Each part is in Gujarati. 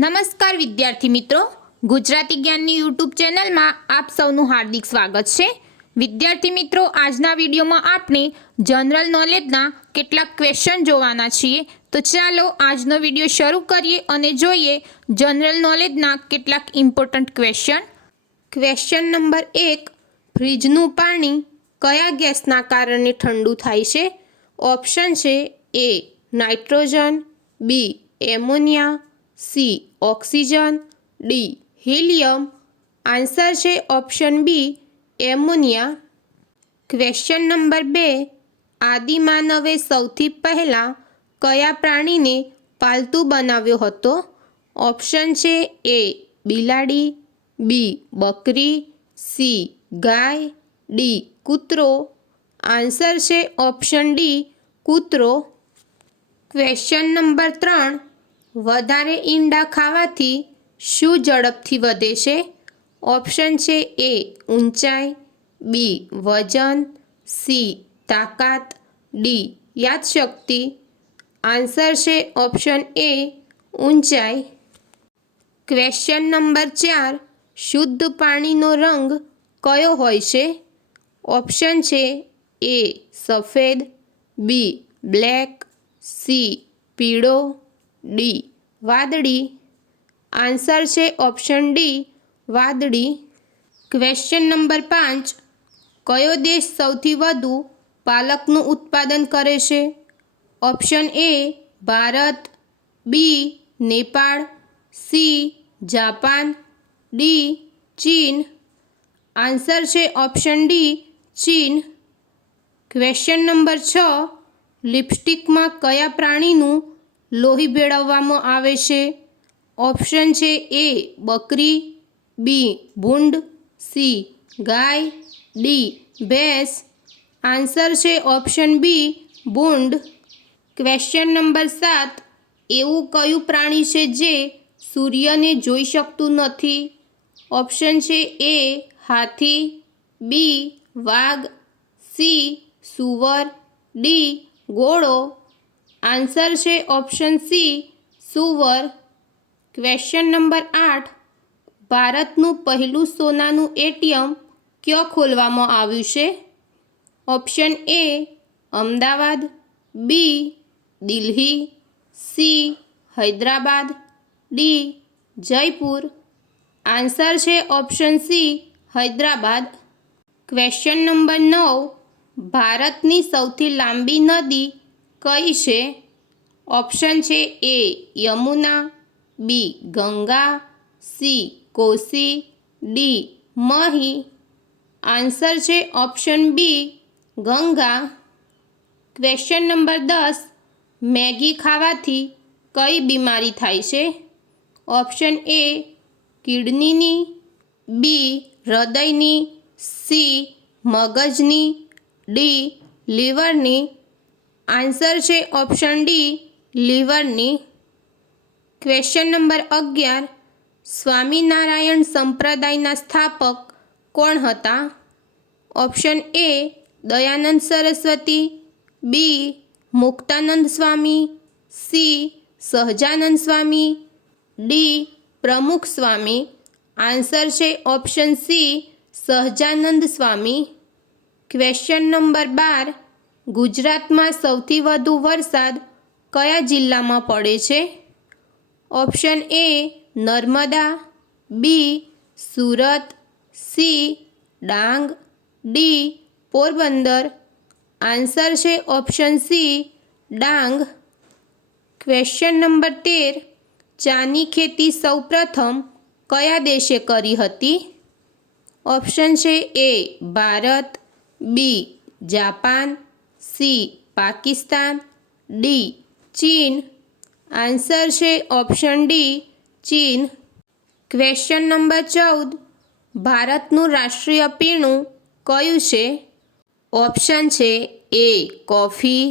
નમસ્કાર વિદ્યાર્થી મિત્રો, ગુજરાતી જ્ઞાનની યુટ્યુબ ચેનલમાં આપ સૌનું હાર્દિક સ્વાગત છે। વિદ્યાર્થી મિત્રો, આજના વિડીયોમાં આપણે જનરલ નોલેજના કેટલાક ક્વેશ્ચન જોવાના છીએ। તો ચાલો આજનો વિડીયો શરૂ કરીએ અને જોઈએ જનરલ નોલેજના કેટલાક ઇમ્પોર્ટન્ટ ક્વેશ્ચન। ક્વેશ્ચન નંબર 1, ફ્રીજનું પાણી કયા ગેસના કારણે ઠંડુ થાય છે? ઓપ્શન છે A nitrogen, B ammonia, C oxygen, D helium. Answer છે option B ammonia. Question number 2, આદિમાનવે સૌથી પહેલાં કયા પ્રાણીને પાલતુ બનાવ્યો હતો? ઓપ્શન છે એ બિલાડી, બી બકરી, સી ગાય, ડી કૂતરો। આન્સર છે ઓપ્શન ડી કૂતરો। ક્વેશ્ચન નંબર 3, વધારે ઈંડા ખાવાથી શું ઝડપથી વધે છે? ઓપ્શન છે એ ઊંચાઈ, બી વજન, સી તાકાત, ડી યાદશક્તિ। આન્સર છે ઓપ્શન એ ઊંચાઈ। ક્વેશ્ચન નંબર 4, શુદ્ધ પાણીનો રંગ કયો હોય છે? ઓપ્શન છે એ સફેદ, બી બ્લેક, સી પીળો, ડી વાદળી। આન્સર છે ઓપ્શન ડી વાદળી। ક્વેશ્ચન નંબર 5, કયો દેશ સૌથી વધુ પાલકનું ઉત્પાદન કરે છે? Option A Bharat, B Nepal, C Japan, D ચીન। આન્સર છે ઓપ્શન ડી ચીન। ક્વેશ્ચન નંબર 6, લિપસ્ટિકમાં કયા પ્રાણીનું લોહી ભેળવવામાં આવે છે? ઓપ્શન છે એ બકરી, બી ભૂંડ, સી ગાય, ડી ભેંસ। આન્સર છે ઓપ્શન બી ભૂંડ। ક્વેશ્ચન નંબર 7, એવું કયું પ્રાણી છે જે સૂર્યને જોઈ શકતું નથી? ઓપ્શન છે એ હાથી, બી વાઘ, સી સૂવર, ડી ઘોડો। આન્સર છે ઓપ્શન સી સૂવર। ક્વેશ્ચન નંબર 8, ભારતનું પહેલું સોનાનું એટીએમ ક્યાં ખોલવામાં આવ્યું છે? Option A Ahmedabad, B Delhi, C Hyderabad, D Jaipur. Answer છે option C Hyderabad. Question number 9, ભારતની સૌથી લાંબી નદી કઈ છે? ઓપ્શન છે A Yamuna, B Ganga, C Kosi, D Mahi. Answer છે option B Ganga. Question number 10, Maggi ખાવાથી કઈ બીમારી થાય છે? ઓપ્શન એ કિડનીની, બી હૃદયની, સી મગજની, ડી લીવરની। આન્સર છે ઓપ્શન ડી લીવરની। ક્વેશ્ચન નંબર 11, સ્વામિનારાયણ સંપ્રદાયના સ્થાપક કોણ હતા? Option A Dayanand Saraswati, B Muktanand Swami, C Sahajanand Swami, D Pramukh Swami. Answer છે option C Sahajanand Swami. Question number 12, ગુજરાતમાં સૌથી વધુ વરસાદ કયા જિલ્લામાં પડે છે? Option A Narmada, B Surat, C Dang, D Porbandar. Answer છે option C Dang. Question number 13, ચાની ખેતી સૌપ્રથમ કયા દેશે કરી હતી? ઓપ્શન છે A Bharat, B Japan, C Pakistan, D ચીન। આન્સર છે ઓપ્શન ડી ચીન। ક્વેશ્ચન નંબર 14, ભારતનું રાષ્ટ્રીય પીણું કયું છે? ઓપ્શન છે એ કોફી,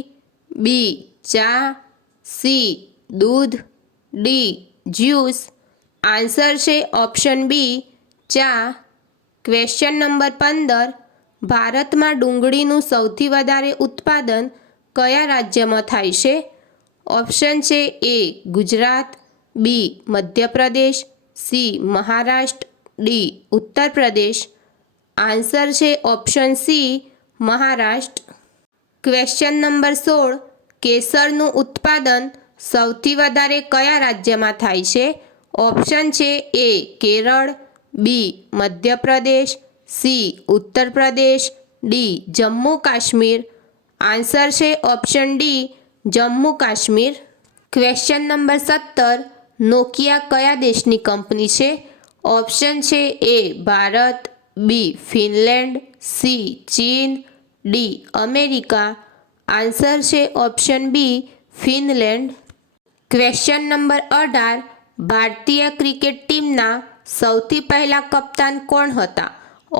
બી ચા, સી દૂધ, ડી જ્યુસ। આન્સર છે ઓપ્શન બી ચા। ક્વેશ્ચન નંબર 15, ભારતમાં ડુંગળીનું સૌથી વધારે ઉત્પાદન કયા રાજ્યમાં થાય છે? ઓપ્શન છે એ ગુજરાત, બી Madhya Pradesh, C Maharashtra, D Uttar Pradesh. Answer છે option C Maharashtra. Question number 16. કેસરનું ઉત્પાદન સૌથી વધારે કયા રાજ્યમાં થાય છે? ઓપ્શન છે એ કેરળ, બી Madhya Pradesh, C Uttar Pradesh, D Jammu Kashmir. Answer છે option D Jammu Kashmir. Question number 17. Nokia કયા દેશની કંપની છે? ઓપ્શન છે A Bharat, B Finland, C ચીન, ડી અમેરિકા. આન્સર છે ઓપ્શન બી ફિનલેન્ડ. Question number 18. ભારતીય ક્રિકેટ ટીમના સૌથી પહેલા કપ્તાન કોણ હતા?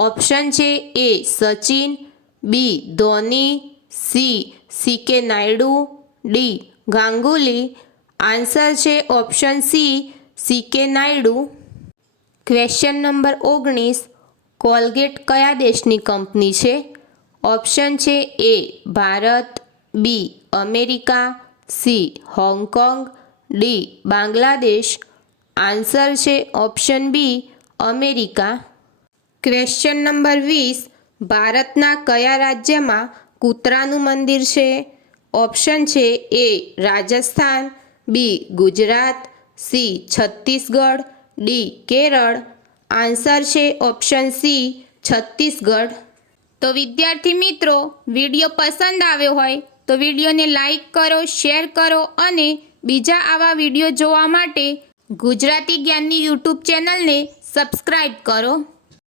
ઓપ્શન છે A Sachin, B Dhoni, C Naidu, D Ganguly. Answer છે option C Naidu. Question number 19. Colgate કયા દેશની કંપની છે? ઓપ્શન છે A Bharat, B America, C Hong Kong, D Bangladesh. Answer છે option B America. Question number 20. ભારતના કયા રાજ્યમાં કૂતરાનું મંદિર છે? ઓપ્શન છે A Rajasthan, B Gujarat, C Chhattisgarh, D Kerala. Answer છે ઓપ્શન સી છત્તીસગઢ. તો વિદ્યાર્થી મિત્રો, વિડીયો પસંદ આવ્યો હોય તો વિડીયોને લાઈક કરો, શેર કરો અને બીજા આવા વિડીયો જોવા માટે ગુજરાતી જ્ઞાનની યુટ્યુબ ચેનલને સબસ્ક્રાઈબ કરો.